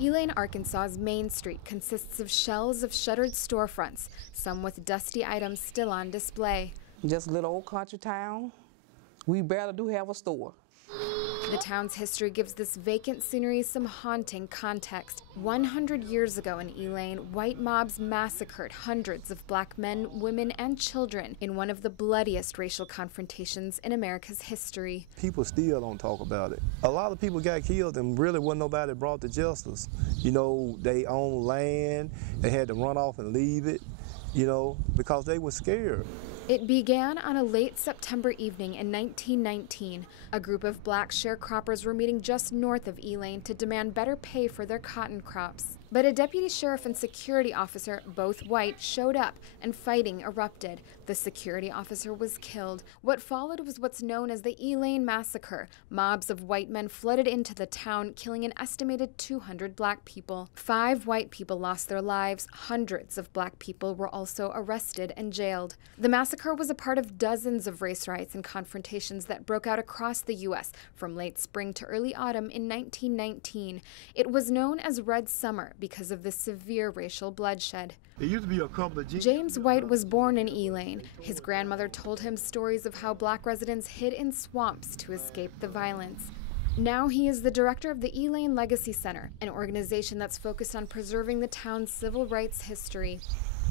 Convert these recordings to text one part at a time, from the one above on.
Elaine, Arkansas's Main Street consists of shells of shuttered storefronts, some with dusty items still on display. Just a little old country town. We barely do have a store. The town's history gives this vacant scenery some haunting context. 100 years ago in Elaine, white mobs massacred hundreds of black men, women, and children in one of the bloodiest racial confrontations in America's history. People still don't talk about it. A lot of people got killed and really wasn't nobody brought to justice. You know, they owned land, they had to run off and leave it, you know, because they were scared. It began on a late September evening in 1919. A group of black sharecroppers were meeting just north of Elaine to demand better pay for their cotton crops. But a deputy sheriff and security officer, both white, showed up and fighting erupted. The security officer was killed. What followed was what's known as the Elaine Massacre. Mobs of white men flooded into the town, killing an estimated 200 black people. 5 white people lost their lives. Hundreds of black people were also arrested and jailed. The massacre was a part of dozens of race riots and confrontations that broke out across the U.S. from late spring to early autumn in 1919. It was known as Red Summer because of the severe racial bloodshed. It used to be a couple of James White was born in Elaine. His grandmother told him stories of how black residents hid in swamps to escape the violence. Now he is the director of the Elaine Legacy Center, an organization that's focused on preserving the town's civil rights history.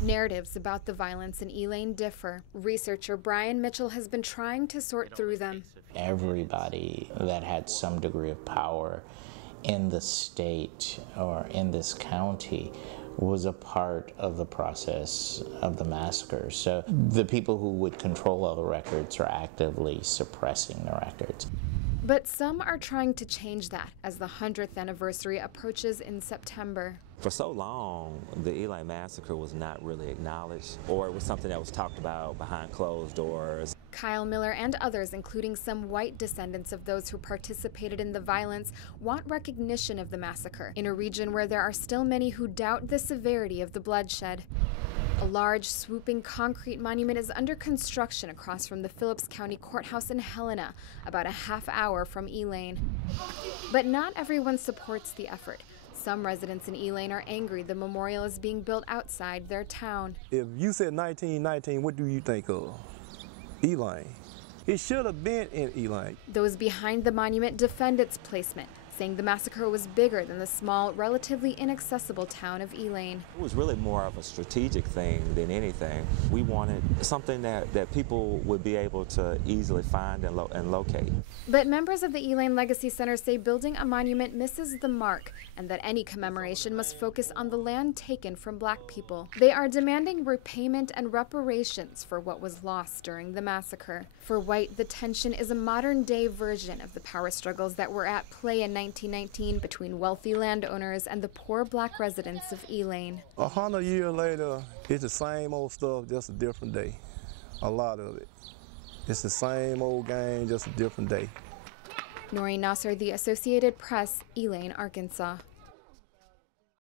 Narratives about the violence in Elaine differ. Researcher Brian Mitchell has been trying to sort through them. Everybody that had some degree of power in the state or in this county was a part of the process of the massacre. So the people who would control all the records are actively suppressing the records. But some are trying to change that as the 100th anniversary approaches in September. For so long, the Elaine Massacre was not really acknowledged, or it was something that was talked about behind closed doors. Kyle Miller and others, including some white descendants of those who participated in the violence, want recognition of the massacre in a region where there are still many who doubt the severity of the bloodshed. A large, swooping concrete monument is under construction across from the Phillips County Courthouse in Helena, about a half hour from Elaine. But not everyone supports the effort. Some residents in Elaine are angry the memorial is being built outside their town. If you said 1919, what do you think of? Elaine. It should have been in Elaine. Those behind the monument defend its placement, saying the massacre was bigger than the small, relatively inaccessible town of Elaine. It was really more of a strategic thing than anything. We wanted something that people would be able to easily find and locate. But members of the Elaine Legacy Center say building a monument misses the mark and that any commemoration must focus on the land taken from black people. They are demanding repayment and reparations for what was lost during the massacre. For White, the tension is a modern-day version of the power struggles that were at play in 1919 between wealthy landowners and the poor black residents of Elaine. 100 years later, it's the same old stuff, just a different day. A lot of it. It's the same old game, just a different day. Noreen Nasser, The Associated Press, Elaine, Arkansas.